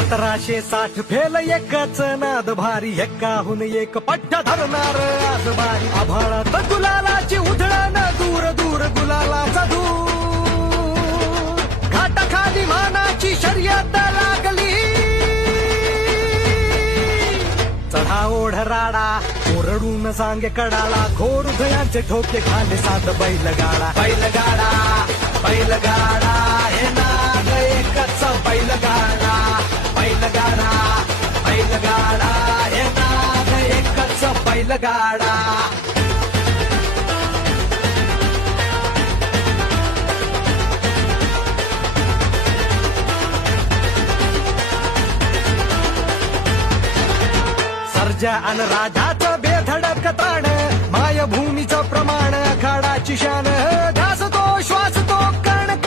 1760 fail एकच नाद भारी, एकाहून एक पट्ट धरणार आज बारी. आभाळात गुलालाची उधळण, दूर दूर गुलालाचा धूर. घाटाखाली मानाची शर्यत लागली, चढा ओढ राडा, ओरडून सांगे कडाला. घोर हृदयांचे ठोके खाले सात बैलगाडा. बैलगाडा बैलगाडा हे नाद एकच बैलगाडा. बैलगाडा बैलगाडा हे नाद एकच बैलगाडा. सर्जा अन राजाचं बेधडक ताण, मायभूमीचं प्रमाण, आखाडाची शान.